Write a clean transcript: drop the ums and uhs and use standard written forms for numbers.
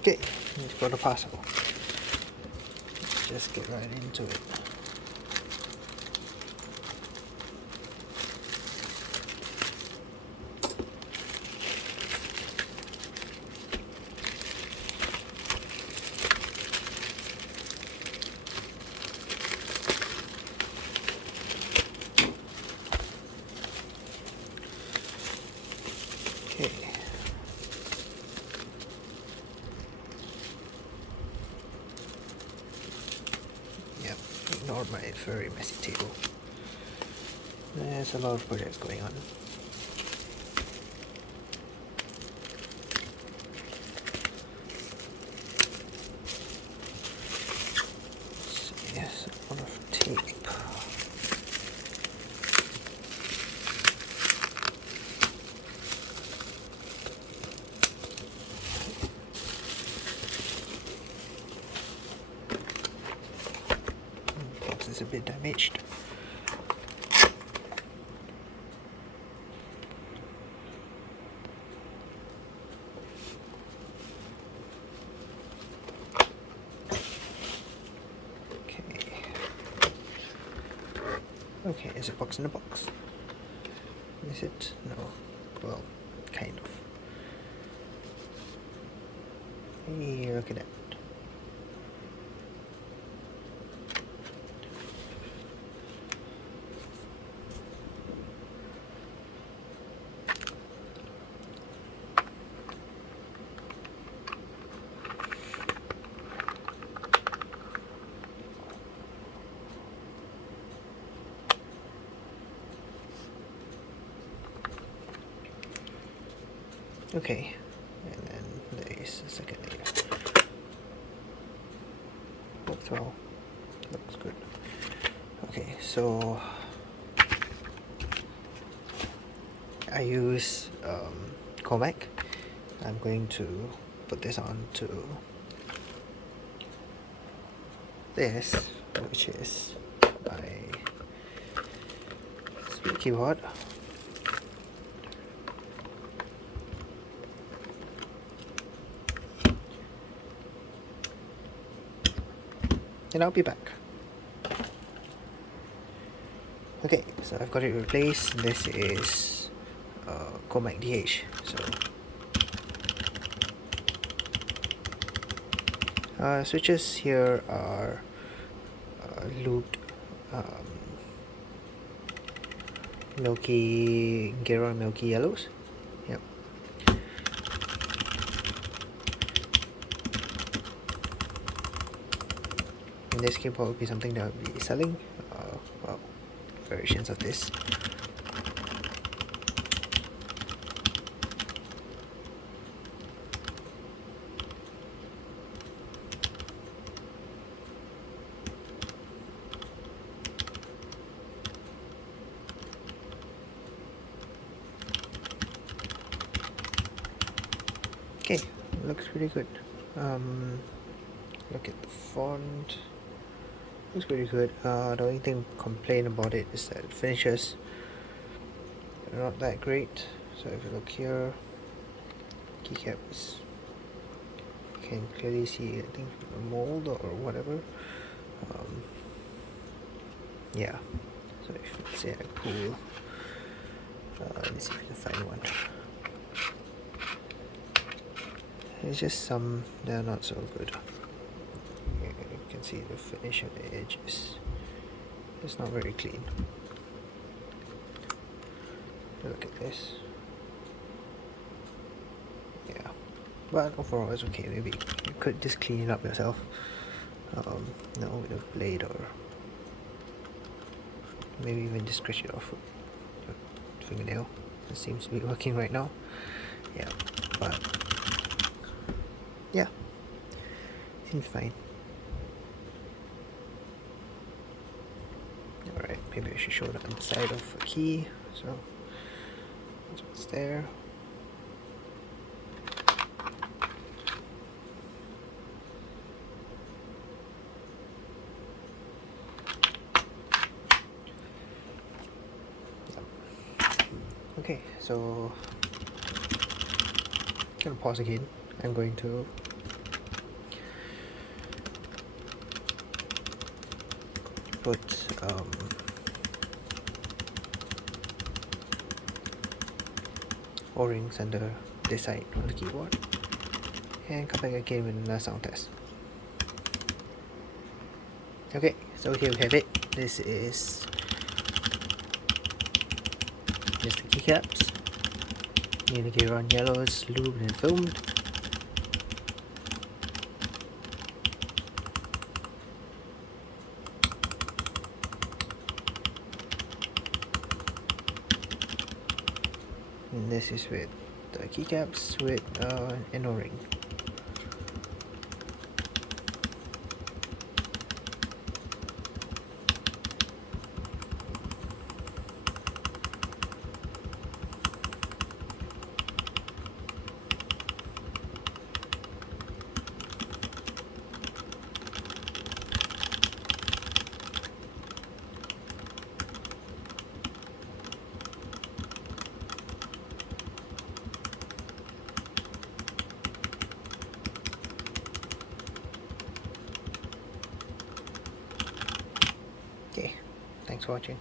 Okay, let's go to parcel. Just get right into it. Okay. Yep, ignore my very messy table. There's a lot of projects going on. Yes, a lot of tape. Box is a bit damaged. Okay, is it box in a box? Is it? No. Well, kind of. Hey, look at that. Okay, and then there is a second layer. Looks well. Looks good. Okay, so I use Comac. I'm going to put this on to this, which is my speed keyboard. And I'll be back. Okay, so I've got it replaced. This is Comac DH. So switches here are looped milky Gera milky yellows. Yep. And this keyboard will be something that I'll be selling. Well, versions of this. Okay, looks pretty good. Look at the font. Looks pretty good. The only thing to complain about it is that it finishes not that great. So if you look here, keycaps, you can clearly see, I think, a mold or whatever. Yeah. So if let's say I pull, let me see if I can find one. It's just some that are not so good. You can see the finish of the edges. It's not very clean. Look at this. Yeah, but overall it's okay. Maybe you could just clean it up yourself. No, with a blade, or maybe even just scratch it off with your fingernail. It seems to be working right now. Yeah, but yeah, seems fine. Alright, maybe I should show the underside of a key. So that's what's there. Okay, so I'm gonna pause again. I'm going to put O-rings under this side on the keyboard, and come back again with another sound test. Okay, so here we have it. This is just the keycaps. Indicator on yellows, lubed and filmed. And this is with the keycaps with an O-ring. Okay, thanks for watching.